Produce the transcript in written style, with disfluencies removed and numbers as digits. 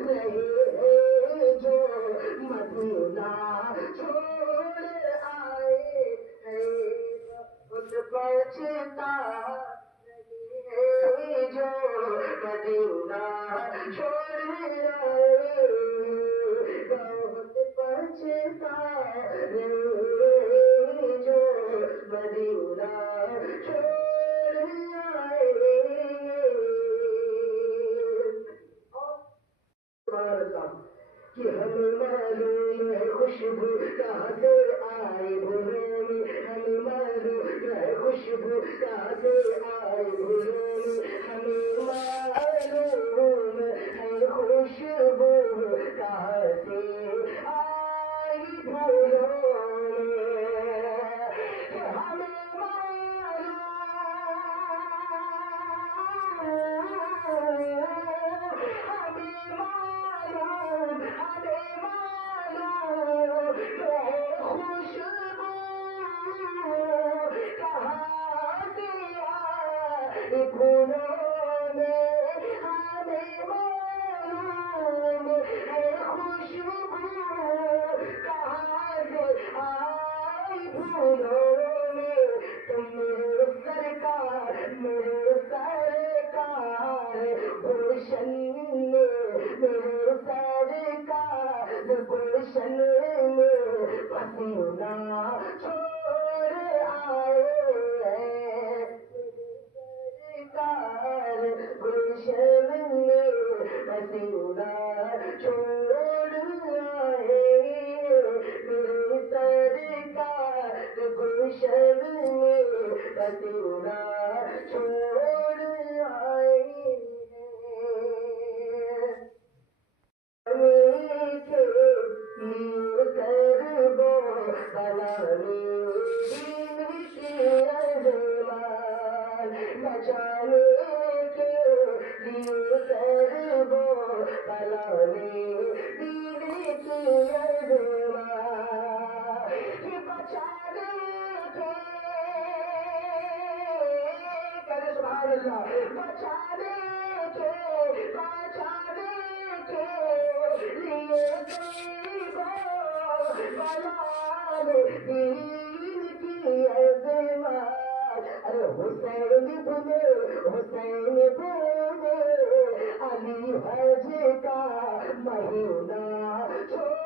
رہے ہیں جو مدینہ چھوڑ آئے ہیں ان پچھتا رہے جو مدینہ چھوڑ آئے بہت پچھتا رہے جو مدینہ چھوڑ آئے کہ ہمیں معلوم ہے خوشبو کہاں سے آئے بھولوں میں ہمیں معلوم ہے خوشبو کہاں سے آئے بھولوں میں ہمیں معلوم ہے خوشبو کہاں سے آئی بھولوں میں ہمیں گلشن میں پسینہ چھوڑ آئے سرکار گلشن میں پسینہ چھوڑ آئے میرے سرکار گلشن میں پسینہ چھوڑ آئے بچانے کے لیے کربو بلانے دیوی کی ارمان یہ بچانے کے کرے سبحان اللہ بچانے کے لیے کربو بلانے دین کی ارمان حسین بنے علی حج کا مہینہ